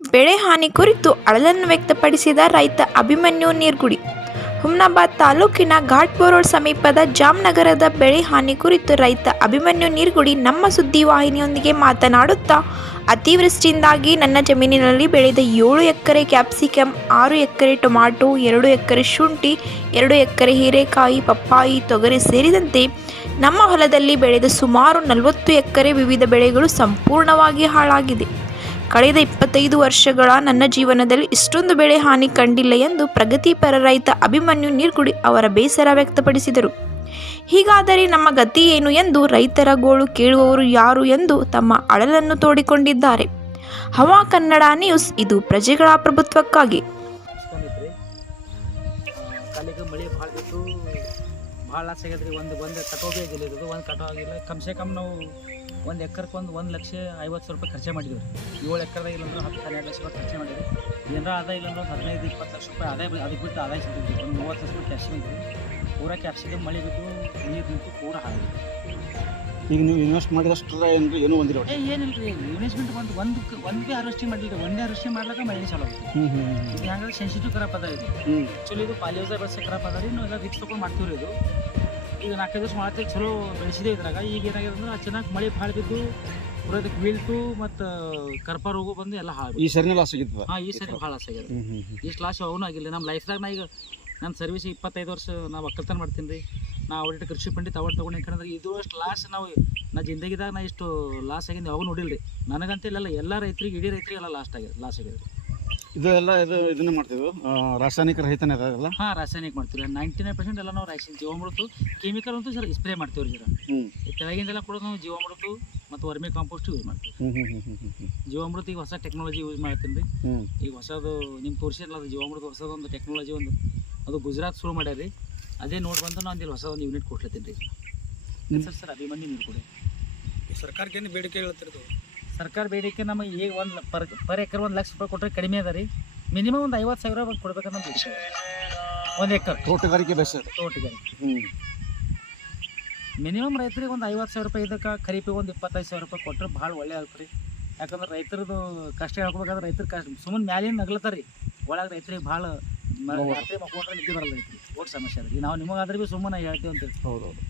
ಬೆಳೆ ಹಾನಿ ಕುರಿತು ಅಳಲನ್ನು ವ್ಯಕ್ತಪಡಿಸಿದ ರೈತ ಅಭಿಮನ್ಯು ನೀರ್ಗುಡಿ. ಹುಮ್ನಾಬಾದ್ ತಾಲೂಕಿನ ಘಾಟ್ಬೋರೋಡ್ ಸಮೀಪದ ಜಾಮ್ನಗರದ ಬೆಳೆ ಹಾನಿ ಕುರಿತು ರೈತ ಅಭಿಮನ್ಯು ನೀರ್ಗುಡಿ ನಮ್ಮ ಸುದ್ದಿವಾಹಿನಿಯೊಂದಿಗೆ ಮಾತನಾಡುತ್ತಾ, ಅತಿವೃಷ್ಟಿಯಿಂದಾಗಿ ನನ್ನ ಜಮೀನಿನಲ್ಲಿ ಬೆಳೆದ ಏಳು ಎಕರೆ ಕ್ಯಾಪ್ಸಿಕಮ್ ಆರು ಎಕರೆ ಟೊಮಾಟೊ, ಎರಡು ಎಕರೆ ಶುಂಠಿ, ಎರಡು ಎಕರೆ ಹೀರೆಕಾಯಿ, ಪಪ್ಪಾಯಿ, ತೊಗರಿ ಸೇರಿದಂತೆ ನಮ್ಮ ಹೊಲದಲ್ಲಿ ಬೆಳೆದ ಸುಮಾರು ನಲವತ್ತು ಎಕರೆ ವಿವಿಧ ಬೆಳೆಗಳು ಸಂಪೂರ್ಣವಾಗಿ ಹಾಳಾಗಿದೆ. ಕಳೆದ ಇಪ್ಪತ್ತೈದು ವರ್ಷಗಳ ನನ್ನ ಜೀವನದಲ್ಲಿ ಇಷ್ಟೊಂದು ಬೆಳೆ ಹಾನಿ ಕಂಡಿಲ್ಲ ಎಂದು ಪ್ರಗತಿಪರ ರೈತ ಅಭಿಮನ್ಯು ನೀರ್ಗುಡಿ ಅವರ ಬೇಸರ ವ್ಯಕ್ತಪಡಿಸಿದರು. ಹೀಗಾದರೆ ನಮ್ಮ ಗತಿ ಏನು ಎಂದು ರೈತರ ಗೋಳು ಕೇಳುವವರು ಯಾರು ಎಂದು ತಮ್ಮ ಅಳಲನ್ನು ತೋಡಿಕೊಂಡಿದ್ದಾರೆ. ಹವಾ ಕನ್ನಡ ನ್ಯೂಸ್, ಇದು ಪ್ರಜೆಗಳ ಪ್ರಭುತ್ವಕ್ಕಾಗಿ. ಭಾಳ ಬಿಟ್ಟು ಲಾಸ್ ಆಗ್ಯದ್ರಿ ಒಂದು ಒಂದು ಕಟಾವ್ ಆಗಿಲ್ಲ ಇದು ಒಂದು ಕಟೋ ಆಗಿಲ್ಲ. ಕಮ್ ಸೆ ಕಮ್ ನಾವು ಒಂದು ಎಕರ್ಗೆ ಒಂದು ಒಂದು ಲಕ್ಷ ಐವತ್ತು ಸಾವಿರ ರೂಪಾಯಿ ಖರ್ಚು ಮಾಡಿದ್ವಿ ರೀ. ಏಳು ಎಕರ್ದಾಗ ಇಲ್ಲಂದ್ರೆ ಹತ್ತು ಹನ್ನೆರಡು ಲಕ್ಷ ರೂಪಾಯಿ ಖರ್ಚು ಮಾಡಿದ್ವಿ ಏನಾರ ಆದಾಯ ಇಲ್ಲಂದ್ರೆ ಒಂದು ಹದಿನೈದು ಇಪ್ಪತ್ತು ಲಕ್ಷ ರೂಪಾಯಿ ಆದಾಯ ಅದಕ್ಕೆ ಬಿಟ್ಟು ಆದಾಯ ಸಿಗ್ತಿದ್ವಿ ಒಂದು ಮೂವತ್ತು ಲಕ್ಷ ರೂಪಾಯಿ ಕ್ಯಾಶ್ ಮಾಡಿದ್ವಿ ಪೂರ ಕ್ಯಾಪ್ಸಿಗೆ ಮಳೆ ಬಿದ್ದು ನೀರು ನಿಂತು ಪೂರ ಹಾಳಾಗಿದೆ ಈಗ ನೀವು ಇನ್ವೆಸ್ಟ್ ಮಾಡಿದಷ್ಟು ಏನು ಏನೂ ಒಂದಿಲ್ಲ ಏ ಏನಿಲ್ಲ ರೀ ಇನ್ವೆಸ್ಟ್ಮೆಂಟ್ ಒಂದು ಒಂದು ಒಂದು ಬಿ ಹಾರ್ವೆಸ್ಟಿಂಗ್ ಒಂದೇ ಹಾರ್ವೆಸ್ಟಿಂಗ್ ಮಾಡ್ಲಾಕ ಮಳೆ ಚಾಲು ಇದು ಹೆಂಗಂದ್ರೆ ಸೆನ್ಸಿಟಿವ್ ಕರಪ್ ಅದ ಇದು. ಆ್ಯಕ್ಚುಲಿ ಇದು ಪಾಲಿಯೋಸ ಬೆಳೆಸೋ ಕ್ರಾಪ್ ಅದ ರೀ. ನಾವು ಎಲ್ಲ ರಿಕ್ಸ್ ತೊಗೊಂಡು ಮಾಡ್ತೀವಿ ರೀ ಇದು. ಈಗ ನಾಲ್ಕೈದು ವರ್ಷ ಮಾಡ್ತೀವಿ ಚಲೋ ಬೆಳೆಸಿದೆ ಇದ್ರಾಗ. ಈಗ ಏನಾಗಿದೆ ಅಂದ್ರೆ ಚೆನ್ನಾಗಿ ಮಳೆ ಭಾಳ ಬಿದ್ದು ಪೂರ ಬೀಳ್ತು ಮತ್ತು ಕರ್ಪ ರೋಗ ಬಂದು ಎಲ್ಲ ಹಾಳು ಈ ಸರಿ ಲಾಸ್ ಆಗಿತ್ತು ಹಾಂ ಈ ಸರಿ ಭಾಳ ಲಾಸ್ ಆಗ್ಯದ. ಇಷ್ಟು ಲಾಸ್ ಅವನು ಆಗಿಲ್ಲ. ನಮ್ಮ ಲೈಫ್ದಾಗ ನಾ ಈಗ ನನ್ನ ಸರ್ವಿಸ್ ಇಪ್ಪತ್ತೈದು ವರ್ಷ ನಾವು ಒಕ್ಕಲ್ತನ ಮಾಡ್ತೀನಿ ರೀ. ನಾ ಅವಡಿಟ್ಟು ಕೃಷಿ ಪಂಡಿತ ಅವಾರ್ಡ್ ತೊಗೊಂಡು ಯಾಕಂದ್ರೆ ಇದು ಅಷ್ಟು ಲಾಸ್ ನಾವು ನಾ ಜಿಂದಗಿದಾಗ ನಾ ಇಷ್ಟು ಲಾಸ್ ಆಗಿದ್ದು ಯಾವಾಗ ನೋಡಿಲ್ಲ ರೀ ನನಗಂತ ಇಲ್ಲ ಎಲ್ಲ ರೈತರಿಗೆ ಇಡೀ ರೈತರಿಗೆಲ್ಲ ಲಾಸ್ಟ್ ಆಗಿದೆ ಲಾಸ್ ಆಗ್ಯದ ಇದು ಎಲ್ಲ ಇದು ಇದನ್ನ ಮಾಡ್ತೀವಿ. ರಾಸಾಯನಿಕ ರಹಿತನೇ ಅದಲ್ಲ ಹಾಂ ರಾಸಾಯನಿಕ ಮಾಡ್ತೀವಿ. ನೈಂಟಿ ನೈನ್ ಪರ್ಸೆಂಟ್ ಎಲ್ಲ ನಾವು ರಾಸಾಯನಿಕ ಜೀವಾಮೃತ ಕೆಮಿಕಲ್ ಅಂತೂ ಸರ್ ಸ್ಪ್ರೇ ಮಾಡ್ತೀವಿ ರೀ ಜರ ಹ್ಞೂ ಕೆಳಗಿಂದೆಲ್ಲ ಕೂಡ ನಾವು ಜೀವಾಮೃತ ಮತ್ತು ವರ್ಮಿ ಕಾಂಪೋಸ್ಟ್ ಯೂಸ್ ಮಾಡ್ತೀವಿ. ಜೀವಾಮೃತ ಈಗ ಹೊಸ ಟೆಕ್ನಾಲಜಿ ಯೂಸ್ ಮಾಡ್ತೀನಿ ರೀ ಈಗ ಹೊಸದು ನಿಮ್ಮ ತೋರಿಸಿರಲ್ಲ ಅದು ಜೀವಾಮೃತ ಒಂದು ಟೆಕ್ನಾಲಜಿ ಒಂದು. ಅದು ಗುಜರಾತ್ ಶುರು ಮಾಡ್ಯಾರ ರೀ ಅದೇ ನೋಡಿ ಬಂದು ನಾನು ಇಲ್ಲಿ ಹೊಸ ಒಂದು ಯೂನಿಟ್ ಕೊಡ್ಲತ್ತೀನಿ ರೀ ಸರ್ ಸರ್ ಅಭಿಮನ್ಯು ನೀವು ಕೊಡಿ ಸರ್ಕಾರಕ್ಕೆ ಬೇಡಿಕೆ ಹೇಳ್ತಿರ್ತೀವಿ ಸರ್ಕಾರ ಬೇಡಿಕೆ ನಮಗೆ ಈಗ ಒಂದು ಪರ್ ಪರ್ ಎಕರ್ ಒಂದು ಲಕ್ಷ ರೂಪಾಯಿ ಕೊಟ್ಟರೆ ಕಡಿಮೆ ಅದ ರೀ. ಮಿನಿಮಮ್ ಒಂದು ಐವತ್ತು ಸಾವಿರ ರೂಪಾಯಿ ಕೊಡ್ಬೇಕನ್ನೋ ಬೇಡಿಕೆ ಒಂದು ಎಕರ್. ತೋಟಗಾರಿಕೆ ಬೆಸ್ಟ್ ತೋಟಗಾರಿಕೆ. ಮಿನಿಮಮ್ ರೈತರಿಗೆ ಒಂದು ಐವತ್ತು ಸಾವಿರ ರೂಪಾಯಿ ಇದಕ್ಕೆ ಖರೀಪಿಗೆ ಒಂದು ಇಪ್ಪತ್ತೈದು ಸಾವಿರ ರೂಪಾಯಿ ಕೊಟ್ಟರೆ ಭಾಳ ಒಳ್ಳೆ ಆಗುತ್ತೆ ರೀ. ಯಾಕಂದ್ರೆ ರೈತರದು ಕಷ್ಟ ಹೇಳ್ಕೊಬೇಕಾದ್ರೆ ರೈತರ ಕಷ್ಟ ಸುಮ್ಮನೆ ಮ್ಯಾಲಿನ ನಗ್ಲತ್ತಾರ ರೀ. ಒಳಗೆ ರೈತರಿಗೆ ಭಾಳ ರಾತ್ರಿ ಮಕ್ಕೊಂಡ್ರೆ ನಿದ್ದೆ ಬರಲ್ಲ ರೈತರಿಗೆ. ಒಟ್ಟು ಸಮಸ್ಯೆ ಅದ ರೀ. ನಾವು ನಿಮಗಾದ್ರೆ ಭೀ ಸುಮ್ಮನೆ ಹೇಳ್ತೀವಿ ಅಂತ ಹೌದು ಹೌದು